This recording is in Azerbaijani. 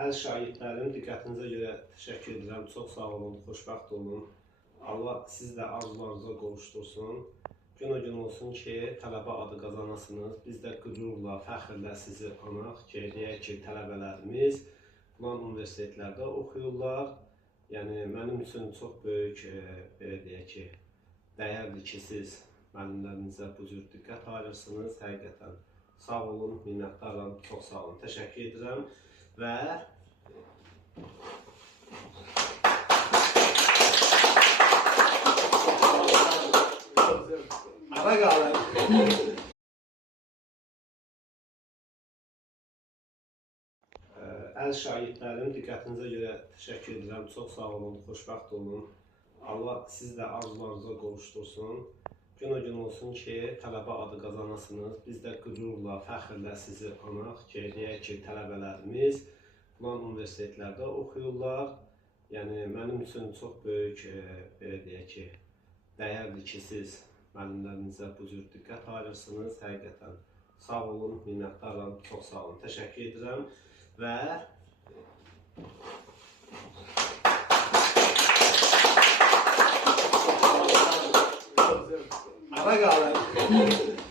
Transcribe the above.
Əziz şagirdlərim, diqqətinizə görə təşəkkür edirəm. Çox sağ olun, xoşbəxt olun. Allah siz də arzularınıza qovuştursun. Gün o gün olsun ki, tələbə adı qazanasınız. Biz də qürurla, fəxrlə sizi anaq ki, deyək ki, tələbələrimiz filan universitetlərdə oxuyurlar. Yəni, mənim üçün çox böyük, belə deyək ki, dəyərdir ki, siz müəllimlərinizə bu cür diqqət ayırırsınız. Həqiqətən sağ olun, minnətdaram, çox sağ olun, təşəkkür edirəm. Və ara qalır. Əziz şagirdlərim, diqqətinizə görə təşəkkür edirəm. Çox sağ olun, xoşbəxt olun. Allah siz də arzularınıza qovuştursun. Gün o gün olsun ki, tələbə adı qazanasınız. Biz də qürurla, fəxrlə sizi anaq ki, deyək ki, tələbələrimiz filan universitetlərdə oxuyurlar. Yəni, mənim üçün çox böyük, belə deyək ki, dəyərdir ki, siz müəllimlərinizə bu cür diqqət ayırırsınız. Həqiqətən sağ olun, minnətdaram, çox sağ olun, təşəkkür edirəm. Və